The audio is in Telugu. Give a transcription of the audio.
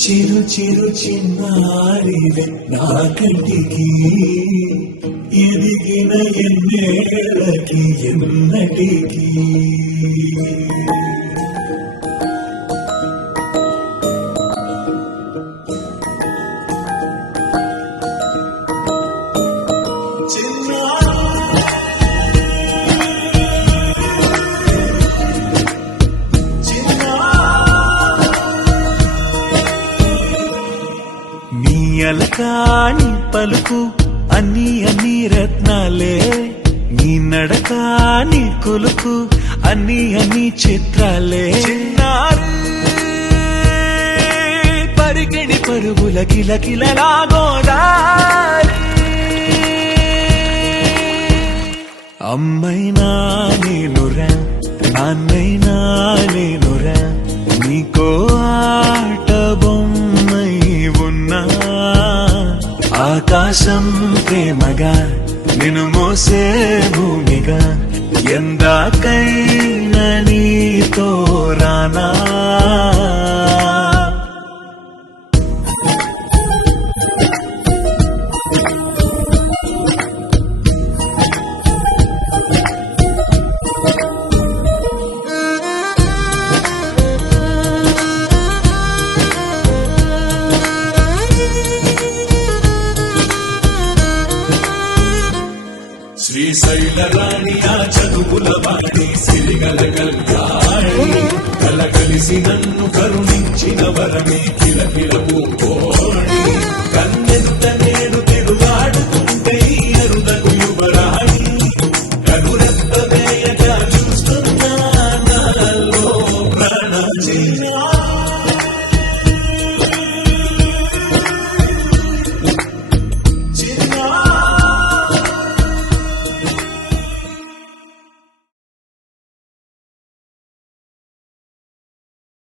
చిరు చిరు చిన్నారివే నా కంటికి ఎదిగిన ఎన్నేళ్ళకి ఎన్నటికి అలకాని పలుకు అన్ని అన్ని రత్నాలే నీ నడకాని కులుకు అన్ని అన్ని చిత్రాలే చిన్నారు పరిగిణి పరుగుల కిలకిలలాగోదారి అమ్మైనా నేనురా నాన్నైనా నేనురా నీకో ఆట బొమ్మై ఉన్నా ఆకాశం ప్రేమగా నిన్ను మోసే భూమిగా ఎందాకైనా నీతో రానా శ్రీశైల రాణి ఆ చదువుల వాణి సిరిగల కళ్యాణి కలగలిసి నన్ను కరుణించిన వరమే కిలకిల పూకోణి కన్నెత్త నేను తిరుగాడుతుంటే అరుదకు యువరాణి కనురెత్త వేయగా చూస్తున్నా నాలో ప్రాణ చిన్నా